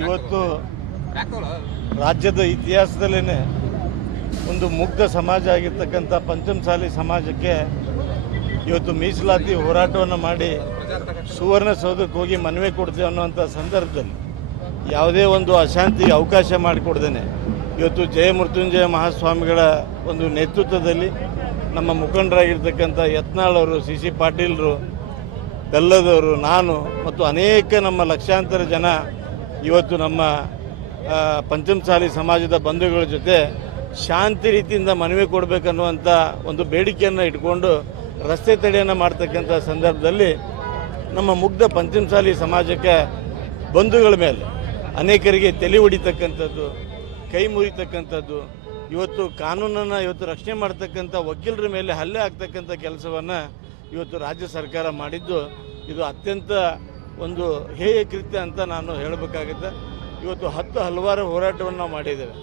ಇವತ್ತು ರಾಜ್ಯದ ಇತಿಹಾಸದಲ್ಲೇ ಒಂದು ಮುಗ್ಧ ಸಮಾಜ ಆಗಿರ್ತಕ್ಕಂಥ ಪಂಚಮಸಾಲಿ ಸಮಾಜಕ್ಕೆ ಇವತ್ತು ಮೀಸಲಾತಿ ಹೋರಾಟವನ್ನು ಮಾಡಿ ಸುವರ್ಣಸೌಧಕ್ಕೆ ಹೋಗಿ ಮನವಿ ಕೊಡ್ತೇವೆ ಅನ್ನುವಂಥ ಸಂದರ್ಭದಲ್ಲಿ ಯಾವುದೇ ಒಂದು ಅಶಾಂತಿಗೆ ಅವಕಾಶ ಮಾಡಿಕೊಡ್ದೇನೆ ಇವತ್ತು ಜಯಮೃತ್ಯುಂಜಯ ಮಹಾಸ್ವಾಮಿಗಳ ಒಂದು ನೇತೃತ್ವದಲ್ಲಿ ನಮ್ಮ ಮುಖಂಡರಾಗಿರ್ತಕ್ಕಂಥ ಯತ್ನಾಳ್ ಅವರು ಸಿ ಸಿ ಪಾಟೀಲ್ರು ಬೆಲ್ಲದವರು ನಾನು ಮತ್ತು ಅನೇಕ ನಮ್ಮ ಲಕ್ಷಾಂತರ ಜನ ಇವತ್ತು ನಮ್ಮ ಪಂಚಮಸಾಲಿ ಸಮಾಜದ ಬಂಧುಗಳ ಜೊತೆ ಶಾಂತಿ ರೀತಿಯಿಂದ ಮನವಿ ಕೊಡಬೇಕನ್ನುವಂಥ ಒಂದು ಬೇಡಿಕೆಯನ್ನು ಇಟ್ಕೊಂಡು ರಸ್ತೆ ತಡೆಯನ್ನು ಮಾಡ್ತಕ್ಕಂಥ ಸಂದರ್ಭದಲ್ಲಿ ನಮ್ಮ ಮುಗ್ಧ ಪಂಚಮಸಾಲಿ ಸಮಾಜಕ್ಕೆ ಬಂಧುಗಳ ಮೇಲೆ ಅನೇಕರಿಗೆ ತಲೆ ಹೊಡಿತಕ್ಕಂಥದ್ದು ಕೈ ಮುರಿತಕ್ಕಂಥದ್ದು, ಇವತ್ತು ಕಾನೂನನ್ನು ಇವತ್ತು ರಕ್ಷಣೆ ಮಾಡ್ತಕ್ಕಂಥ ವಕೀಲರ ಮೇಲೆ ಹಲ್ಲೆ ಆಗ್ತಕ್ಕಂಥ ಕೆಲಸವನ್ನು ಇವತ್ತು ರಾಜ್ಯ ಸರ್ಕಾರ ಮಾಡಿದ್ದು. ಇದು ಅತ್ಯಂತ ಒಂದು ಹೇಯ ಕೃತ್ಯ ಅಂತ ನಾನು ಹೇಳಬೇಕಾಗುತ್ತೆ. ಇವತ್ತು ಹತ್ತು ಹಲವಾರು ಹೋರಾಟವನ್ನು ನಾವು ಮಾಡಿದ್ದೇವೆ.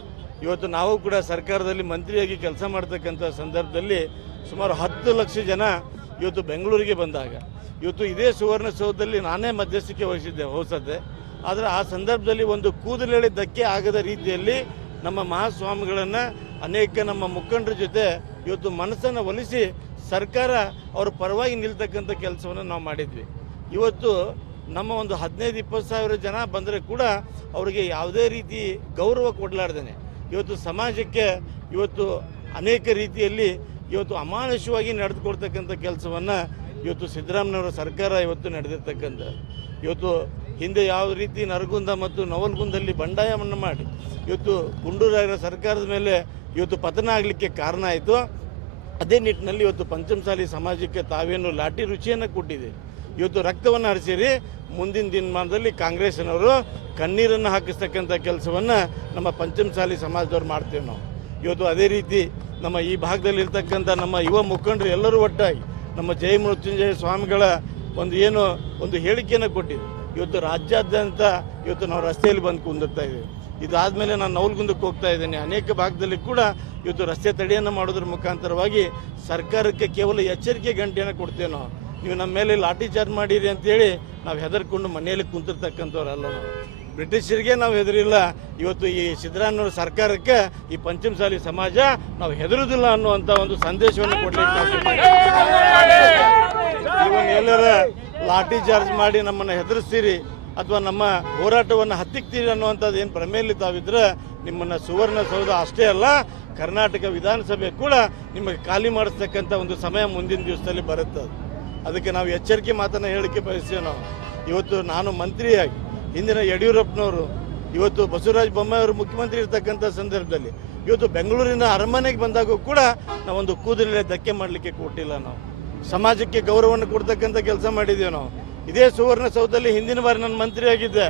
ಇವತ್ತು ನಾವು ಕೂಡ ಸರ್ಕಾರದಲ್ಲಿ ಮಂತ್ರಿಯಾಗಿ ಕೆಲಸ ಮಾಡ್ತಕ್ಕಂಥ ಸಂದರ್ಭದಲ್ಲಿ ಸುಮಾರು ಹತ್ತು ಲಕ್ಷ ಜನ ಇವತ್ತು ಬೆಂಗಳೂರಿಗೆ ಬಂದಾಗ, ಇವತ್ತು ಇದೇ ಸುವರ್ಣಸೌಧದಲ್ಲಿ ನಾನೇ ಮಧ್ಯಸ್ಥಿಕೆ ವಹಿಸಿದ್ದೆ, ಹೋಸದ್ದೆ. ಆದರೆ ಆ ಸಂದರ್ಭದಲ್ಲಿ ಒಂದು ಕೂದಲೆಳೆ ಧಕ್ಕೆ ಆಗದ ರೀತಿಯಲ್ಲಿ ನಮ್ಮ ಮಹಾಸ್ವಾಮಿಗಳನ್ನು ಅನೇಕ ನಮ್ಮ ಮುಖಂಡರ ಜೊತೆ ಇವತ್ತು ಮನಸ್ಸನ್ನು ಒಲಿಸಿ ಸರ್ಕಾರ ಅವ್ರ ಪರವಾಗಿ ನಿಲ್ತಕ್ಕಂಥ ಕೆಲಸವನ್ನು ನಾವು ಮಾಡಿದ್ವಿ. ಇವತ್ತು ನಮ್ಮ ಒಂದು ಹದಿನೈದು, ಇಪ್ಪತ್ತು ಸಾವಿರ ಜನ ಬಂದರೆ ಕೂಡ ಅವರಿಗೆ ಯಾವುದೇ ರೀತಿ ಗೌರವ ಕೊಡಲಾರ್ದೇನೆ. ಇವತ್ತು ಸಮಾಜಕ್ಕೆ ಇವತ್ತು ಅನೇಕ ರೀತಿಯಲ್ಲಿ ಇವತ್ತು ಅಮಾನುಷವಾಗಿ ನಡೆದುಕೊಡ್ತಕ್ಕಂಥ ಕೆಲಸವನ್ನು ಇವತ್ತು ಸಿದ್ದರಾಮಯ್ಯವರ ಸರ್ಕಾರ ಇವತ್ತು ನಡೆದಿರ್ತಕ್ಕಂಥ. ಇವತ್ತು ಹಿಂದೆ ಯಾವ ರೀತಿ ನರಗುಂದ ಮತ್ತು ನವಲ್ಗುಂದಲ್ಲಿ ಬಂಡಾಯವನ್ನು ಮಾಡಿ, ಇವತ್ತು ಗುಂಡೂರಾಯರ ಸರ್ಕಾರದ ಮೇಲೆ ಇವತ್ತು ಪತನ ಆಗಲಿಕ್ಕೆ ಕಾರಣ ಆಯಿತು. ಅದೇ ನಿಟ್ಟಿನಲ್ಲಿ ಇವತ್ತು ಪಂಚಮಸಾಲಿ ಸಮಾಜಕ್ಕೆ ತಾವೇನು ಲಾಠಿ ರುಚಿಯನ್ನು ಕೊಟ್ಟಿದೆ. ಇವತ್ತು ರಕ್ತವನ್ನು ಹರಿಸಿರಿ, ಮುಂದಿನ ದಿನಮಾನದಲ್ಲಿ ಕಾಂಗ್ರೆಸ್ನವರು ಕಣ್ಣೀರನ್ನು ಹಾಕಿಸ್ತಕ್ಕಂಥ ಕೆಲಸವನ್ನು ನಮ್ಮ ಪಂಚಮಸಾಲಿ ಸಮಾಜದವ್ರು ಮಾಡ್ತೇವೆ ನಾವು. ಇವತ್ತು ಅದೇ ರೀತಿ ನಮ್ಮ ಈ ಭಾಗದಲ್ಲಿ ಇರ್ತಕ್ಕಂಥ ನಮ್ಮ ಯುವ ಮುಖಂಡರು ಎಲ್ಲರೂ ಒಟ್ಟಾಗಿ ನಮ್ಮ ಜಯ ಮೃತ್ಯುಂಜಯ ಸ್ವಾಮಿಗಳ ಒಂದು ಏನು, ಒಂದು ಹೇಳಿಕೆಯನ್ನು ಕೊಟ್ಟಿದೆ. ಇವತ್ತು ರಾಜ್ಯಾದ್ಯಂತ ಇವತ್ತು ನಾವು ರಸ್ತೆಯಲ್ಲಿ ಬಂದು ಕುಂದಿರ್ತಾ ಇದ್ದೀವಿ. ಇದಾದಮೇಲೆ ನಾನು ನೌಲ್ಗುಂದಕ್ಕೆ ಹೋಗ್ತಾ ಇದ್ದೇನೆ. ಅನೇಕ ಭಾಗದಲ್ಲಿ ಕೂಡ ಇವತ್ತು ರಸ್ತೆ ತಡೆಯನ್ನು ಮಾಡೋದ್ರ ಮುಖಾಂತರವಾಗಿ ಸರ್ಕಾರಕ್ಕೆ ಕೇವಲ ಎಚ್ಚರಿಕೆ ಗಂಟೆಯನ್ನು ಕೊಡ್ತೇವೆ ನಾವು ನೀವು ನಮ್ಮ ಮೇಲೆ ಲಾಠಿ ಚಾರ್ಜ್ ಮಾಡಿರಿ ಅಂತೇಳಿ ನಾವು ಹೆದರ್ಕೊಂಡು ಮನೆಯಲ್ಲಿ ಕುಂತಿರ್ತಕ್ಕಂಥವ್ರಲ್ಲ ನಾವು. ಬ್ರಿಟಿಷರಿಗೆ ನಾವು ಹೆದರಿಲ್ಲ. ಇವತ್ತು ಈ ಸಿದ್ದರಾಮಯ್ಯವ್ರ ಸರ್ಕಾರಕ್ಕೆ ಈ ಪಂಚಮಸಾಲಿ ಸಮಾಜ ನಾವು ಹೆದರುದಿಲ್ಲ ಅನ್ನುವಂಥ ಒಂದು ಸಂದೇಶವನ್ನು ಕೊಡಲಿಕ್ಕೆ ಎಲ್ಲರ ಲಾಠಿ ಚಾರ್ಜ್ ಮಾಡಿ ನಮ್ಮನ್ನು ಹೆದರಿಸ್ತೀರಿ. ಅಥವಾ ನಮ್ಮ ಹೋರಾಟವನ್ನು ಹತ್ತಿಕ್ತೀರಿ ಅನ್ನುವಂಥದ್ದು ಏನು ಭ್ರಮೆಯಲ್ಲಿ ತಾವಿದ್ರೆ ನಿಮ್ಮನ್ನು ಸುವರ್ಣಸೌಧ ಅಷ್ಟೇ ಅಲ್ಲ, ಕರ್ನಾಟಕ ವಿಧಾನಸಭೆ ಕೂಡ ನಿಮಗೆ ಖಾಲಿ ಮಾಡಿಸ್ತಕ್ಕಂಥ ಒಂದು ಸಮಯ ಮುಂದಿನ ದಿವಸದಲ್ಲಿ ಬರುತ್ತೆ ಅದು. ಅದಕ್ಕೆ ನಾವು ಎಚ್ಚರಿಕೆ ಮಾತನ್ನು ಹೇಳಿಕೆ ಬಯಸ್ತೀವಿ ನಾವು. ಇವತ್ತು ನಾನು ಮಂತ್ರಿಯಾಗಿ, ಹಿಂದಿನ ಯಡಿಯೂರಪ್ಪನವರು, ಇವತ್ತು ಬಸವರಾಜ ಬೊಮ್ಮಾಯಿ ಅವರು ಮುಖ್ಯಮಂತ್ರಿ ಇರ್ತಕ್ಕಂಥ ಸಂದರ್ಭದಲ್ಲಿ, ಇವತ್ತು ಬೆಂಗಳೂರಿನ ಅರಮನೆಗೆ ಬಂದಾಗೂ ಕೂಡ ನಾವೊಂದು ಕೂದಲಿನ ಧಕ್ಕೆ ಮಾಡಲಿಕ್ಕೆ ಕೊಟ್ಟಿಲ್ಲ ನಾವು. ಸಮಾಜಕ್ಕೆ ಗೌರವವನ್ನು ಕೊಡ್ತಕ್ಕಂಥ ಕೆಲಸ ಮಾಡಿದ್ದೀವಿ ನಾವು. ಇದೇ ಸುವರ್ಣಸೌಧದಲ್ಲಿ ಹಿಂದಿನ ಬಾರಿ ನಾನು ಮಂತ್ರಿ ಆಗಿದ್ದೆ.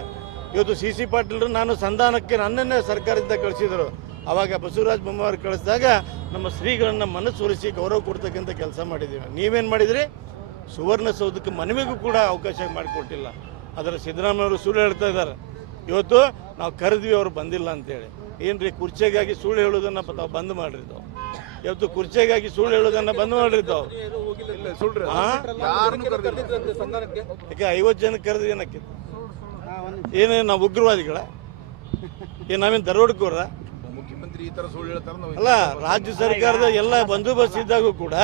ಇವತ್ತು ಸಿ ಸಿ ಪಾಟೀಲ್ರು ನಾನು ಸಂಧಾನಕ್ಕೆ ನನ್ನನ್ನೇ ಸರ್ಕಾರದಿಂದ ಕಳಿಸಿದರು. ಆವಾಗ ಬಸವರಾಜ ಬೊಮ್ಮಾಯಿ ಕಳಿಸಿದಾಗ ನಮ್ಮ ಶ್ರೀಗಳನ್ನು ಉರಿಸಿ ಗೌರವ ಕೊಡ್ತಕ್ಕಂಥ ಕೆಲಸ ಮಾಡಿದ್ದೀವಿ. ನೀವೇನು ಮಾಡಿದ್ರಿ? ಸುವರ್ಣಸೌಧಕ್ಕೆ ಮನವಿಗೂ ಕೂಡ ಅವಕಾಶ ಮಾಡಿಕೊಟ್ಟಿಲ್ಲ. ಅದರ ಸಿದ್ದರಾಮಯ್ಯವರು ಸುಳ್ಳು ಹೇಳ್ತಾ ಇದ್ದಾರೆ. ಇವತ್ತು ನಾವು ಕರೆದ್ವಿ, ಅವರು ಬಂದಿಲ್ಲ ಅಂತೇಳಿ. ಏನು ರೀ ಕುರ್ಚೆಗಾಗಿ ಸುಳ್ಳು ಹೇಳೋದನ್ನು ತಾವು ಬಂದ್ ಮಾಡ್ರಿ ಇವತ್ತು ಕುರ್ಚೆಗಾಗಿ ಸುಳ್ಳು ಹೇಳೋದನ್ನು ಬಂದ್ ಮಾಡ್ರಿ ತಾವು ಹಾ? ಯಾಕೆ ಐವತ್ತು ಜನ ಕರೆದ್ರಿ ಏನಕ್ಕೆ? ಏನೇ ನಾವು ಉಗ್ರವಾದಿಗಳ? ಏನ್ ನಾವೇನು ದರೋಡ್ಕೋರ ಮುಖ್ಯಮಂತ್ರಿ ಈ ತರ ಸುಳ್ಳು ಹೇಳ್ತಾರ ನಾವು ಅಲ್ಲ ರಾಜ್ಯ ಸರ್ಕಾರದ ಎಲ್ಲ ಬಂದೋಬಸ್ತ್ ಇದ್ದಾಗೂ ಕೂಡ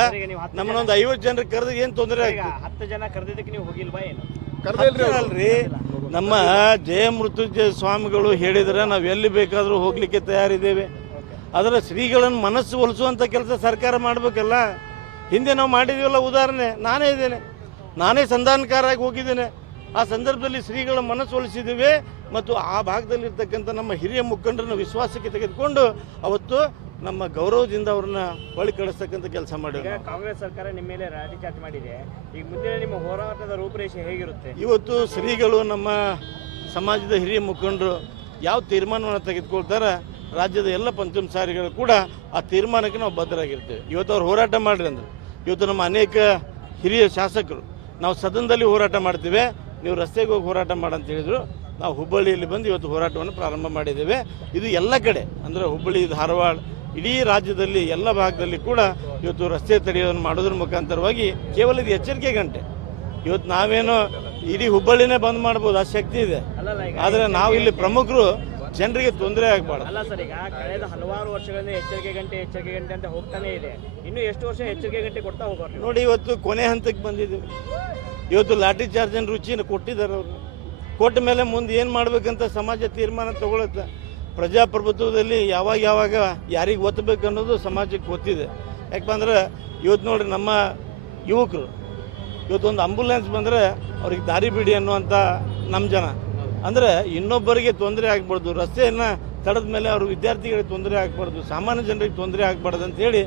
ನಮ್ಮನ್ನೊಂದು ಐವತ್ತು ಜನರ ಕರೆದ್ರೆ ಏನು ತೊಂದರೆ ಈಗ ಆಗ್ತದೆ ಹತ್ತು ಜನ ಕರೆದಿದ್ದಕ್ಕೆ ನೀವು ಹೋಗಿಲ್ವಾ ಏನು? ಅಲ್ರಿ ನಮ್ಮ ಜಯ ಮೃತ್ಯುಂಜಯ ಸ್ವಾಮಿಗಳು ಹೇಳಿದ್ರೆ ನಾವು ಎಲ್ಲಿ ಬೇಕಾದರೂ ಹೋಗ್ಲಿಕ್ಕೆ ತಯಾರಿದ್ದೇವೆ. ಅದರ ಶ್ರೀಗಳನ್ನು ಮನಸ್ಸು ಒಲಿಸುವಂಥ ಕೆಲಸ ಸರ್ಕಾರ ಮಾಡಬೇಕಲ್ಲ? ಹಿಂದೆ ನಾವು ಮಾಡಿದೀವಲ್ಲ ಉದಾಹರಣೆ. ನಾನೇ ಇದ್ದೇನೆ. ನಾನೇ ಸಂಧಾನಕಾರಾಗಿ ಹೋಗಿದ್ದೇನೆ. ಆ ಸಂದರ್ಭದಲ್ಲಿ ಶ್ರೀಗಳ ಮನಸ್ಸು ಒಲಿಸಿದ್ದೇವೆ ಮತ್ತು ಆ ಭಾಗದಲ್ಲಿರ್ತಕ್ಕಂಥ ನಮ್ಮ ಹಿರಿಯ ಮುಖಂಡರನ್ನು ವಿಶ್ವಾಸಕ್ಕೆ ತೆಗೆದುಕೊಂಡು ಅವತ್ತು ನಮ್ಮ ಗೌರವದಿಂದ ಅವ್ರನ್ನ ಬಳಿ ಕಳಿಸ್ತಕ್ಕಂಥ ಕೆಲಸ ಮಾಡಿದ್ರು ಕಾಂಗ್ರೆಸ್ ಸರ್ಕಾರ ನಿಮ್ಮ ಮೇಲೆ ರಾಜಿ ಚಾಟ್ ಮಾಡಿದೆ. ಈಗ ಮುಂದಿನ ನಿಮ್ಮ ಹೋರಾಟದ ರೂಪರೇಷೆ ಹೇಗಿರುತ್ತೆ? ಇವತ್ತು ಶ್ರೀಗಳು ನಮ್ಮ ಸಮಾಜದ ಹಿರಿಯ ಮುಖಂಡರು ಯಾವ ತೀರ್ಮಾನವನ್ನು ತೆಗೆದುಕೊಳ್ತಾರೆ? ರಾಜ್ಯದ ಎಲ್ಲ ಪಂಚಮಸಾರಿಗಳು ಕೂಡ ಆ ತೀರ್ಮಾನಕ್ಕೆ ನಾವು ಬದ್ಧರಾಗಿರ್ತೇವೆ. ಇವತ್ತು ಅವ್ರು ಹೋರಾಟ ಮಾಡ್ರಿ ಅಂದ್ರೆ. ಇವತ್ತು ನಮ್ಮ ಅನೇಕ ಹಿರಿಯ ಶಾಸಕರು ನಾವು ಸದನದಲ್ಲಿ ಹೋರಾಟ ಮಾಡ್ತೀವಿ ನೀವು ರಸ್ತೆಗೆ ಹೋಗಿ ಹೋರಾಟ ಮಾಡಂತ ಹೇಳಿದರು. ನಾವು ಹುಬ್ಬಳ್ಳಿಯಲ್ಲಿ ಬಂದು ಇವತ್ತು ಹೋರಾಟವನ್ನು ಪ್ರಾರಂಭ ಮಾಡಿದ್ದೇವೆ. ಇದು ಎಲ್ಲ ಕಡೆ ಅಂದರೆ ಹುಬ್ಬಳ್ಳಿ ಧಾರವಾಡ ಇಡೀ ರಾಜ್ಯದಲ್ಲಿ ಎಲ್ಲ ಭಾಗದಲ್ಲಿ ಕೂಡ ಇವತ್ತು ರಸ್ತೆ ತಡೆಯೋದನ್ನು ಮಾಡೋದ್ರ ಮುಖಾಂತರವಾಗಿ ಕೇವಲ ಇದು ಎಚ್ಚರಿಕೆ ಗಂಟೆ. ಇವತ್ತು ನಾವೇನು ಇಡೀ ಹುಬ್ಬಳ್ಳಿನೇ ಬಂದ್ ಮಾಡ್ಬೋದು ಆ ಶಕ್ತಿ ಇದೆ. ಆದರೆ ನಾವು ಇಲ್ಲಿ ಪ್ರಮುಖರು ಜನರಿಗೆ ತೊಂದರೆ ಆಗಬಾರ್ದು. ಅಲ್ಲ ಸರ್ ಈಗ ಕಳೆದ ಹಲವಾರು ವರ್ಷಗಳಿಂದ ಎಚ್ಚರಿಕೆ ಗಂಟೆ ಎಚ್ಚರಿಕೆ ಗಂಟೆ ಅಂತ ಹೋಗ್ತಾನೆ ಇದೆ. ಇನ್ನು ಎಷ್ಟು ವರ್ಷ ಎಚ್ಚರಿಕೆ ಗಂಟೆ ಕೊಡ್ತಾ ಹೋಗೋರು ನೋಡಿ ಇವತ್ತು ಕೊನೆ ಹಂತಕ್ಕೆ ಬಂದಿದ್ದೀವಿ. ಇವತ್ತು ಲಾಠಿ ಚಾರ್ಜನ್ ರುಚಿನ ಕೊಟ್ಟಿದ್ದಾರೆ ಅವರು. ಕೊಟ್ಟ ಮೇಲೆ ಮುಂದೆ ಏನು ಮಾಡಬೇಕಂತ ಸಮಾಜ ತೀರ್ಮಾನ ತಗೊಳುತ್ತೆ. ಪ್ರಜಾಪ್ರಭುತ್ವದಲ್ಲಿ ಯಾವಾಗ ಯಾವಾಗ ಯಾರಿಗೆ ಒತ್ತಬೇಕು ಅನ್ನೋದು ಸಮಾಜಕ್ಕೆ ಗೊತ್ತಿದೆ. ಯಾಕಂದ್ರೆ ಇವತ್ತು ನೋಡ್ರಿ ನಮ್ಮ ಯುವಕರು ಇವತ್ತೊಂದು ಆಂಬುಲೆನ್ಸ್ ಬಂದರೆ ಅವ್ರಿಗೆ ದಾರಿ ಬಿಡಿ ಅನ್ನುವಂಥ ನಮ್ಮ ಜನ. ಅಂದರೆ ಇನ್ನೊಬ್ಬರಿಗೆ ತೊಂದರೆ ಆಗ್ಬಾರ್ದು. ರಸ್ತೆಯನ್ನು ತಡೆದ ಮೇಲೆ ಅವ್ರ ವಿದ್ಯಾರ್ಥಿಗಳಿಗೆ ತೊಂದರೆ ಆಗಬಾರ್ದು. ಸಾಮಾನ್ಯ ಜನರಿಗೆ ತೊಂದರೆ ಆಗಬಾರ್ದು ಅಂತ ಹೇಳಿ